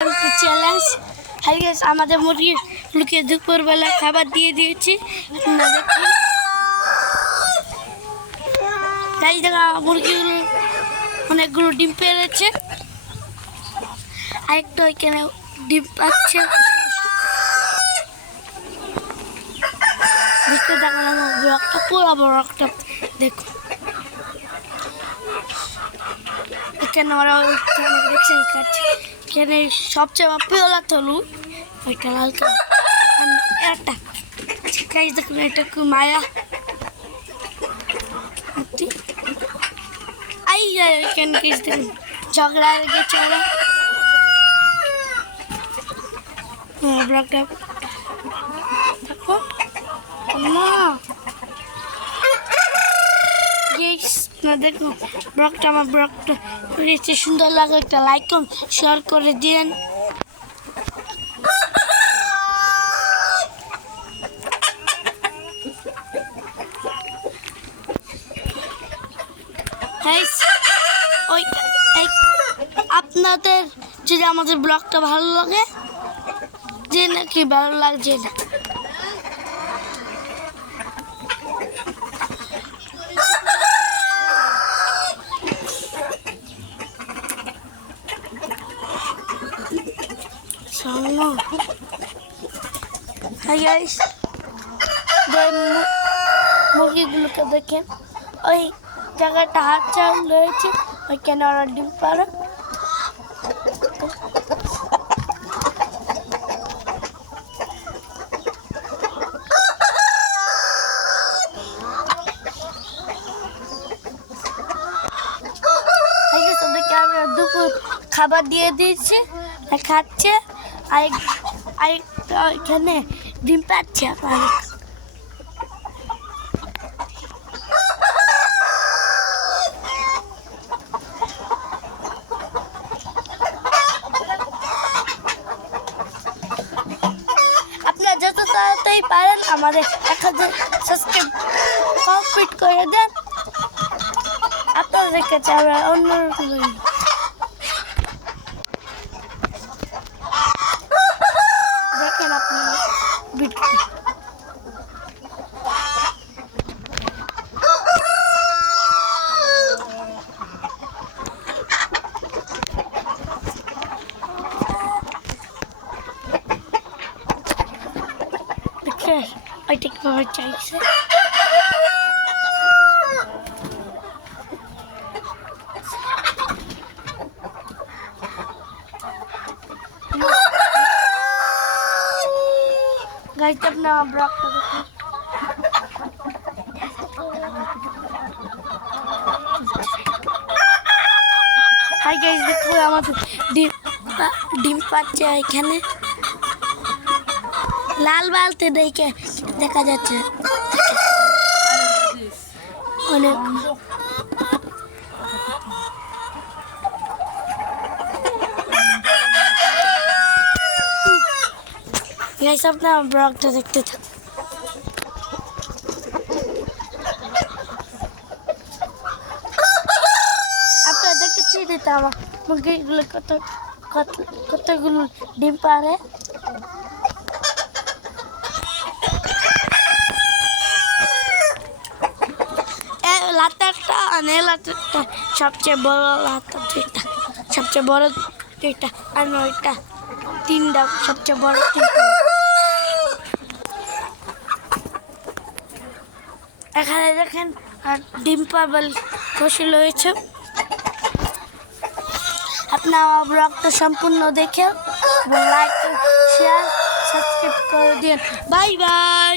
একটা challenge high গেছে আমাদের মুরগিগুলোকে দুপুরবেলা খাবার দিয়ে দিয়েছি। তাই দেখা মুরগিগুলো অনেকগুলো ডিম পেরেছে। আরেকটা ওইখানে ডিম পাচ্ছে। দেখতে দেখালাম ব্লকটা পুরো বড় একটা দেখুন এখানে ওরা দেখছেন খাচ্ছে এখানে সবচেয়ে পেওলা তলু ওইটা লাল একটা। গাইজ দেখুন, এটা কি মায়া? আই কেন গাইজ দেখুন, ঝগড়া লেগেছে ওরা। হ্যাঁ ব্লকটা দেখো মা দেখুন ব্লগটা, আমার ব্লগটা বেরিয়েছে সুন্দর লাগে একটা লাইক কম শেয়ার করে দিন ওই আপনাদের যদি আমাদের ব্লগটা ভালো লাগে, যে নাকি ভালো লাগছে না। Sama. Hi, guys. মুরগিগুলোকে দেখেন ওই জায়গাটা হাত চাল রয়েছে, ওইখানে ওরা ডিম ওদেরকে দুপুর খাবার দিয়ে দিয়েছি খাচ্ছে আর আরেকটা এখানে ডিম পাচ্ছে যত তাড়াতাড়ি পারেন আমাদের এক হাজার সাবস্ক্রাইব কমপ্লিট করে দেন। আপনাদের কাছে আমরা অন্যরকম দেখেন আপনারা ভিডিওটা দেখছেন ওইটা কীভাবে চাইছে গাইতে আপনার ব্লগটা দেখুন হাই গাইজ দেখো আমাদের ডিম পা- ডিম পাচ্ছে এখানে লাল বালতে দেখে দেখা যাচ্ছে। অনেক। গাইস আপনার ব্লগটা দেখতে থাকুন। আপনারা দেখেছি দিতে আমার মুরগিগুলো কত কত কতগুলো ডিম পারে সবচেয়ে বড় দুইটা সবচেয়ে বড় দুইটা আর নয়টা তিনটা সবচেয়ে বড় এখানে দেখেন আর ডিম পাবল ফসল হয়েছে আপনার ব্লগটা সম্পূর্ণ দেখে লাইক শেয়ার সাবস্ক্রাইব করে দিন বাই বাই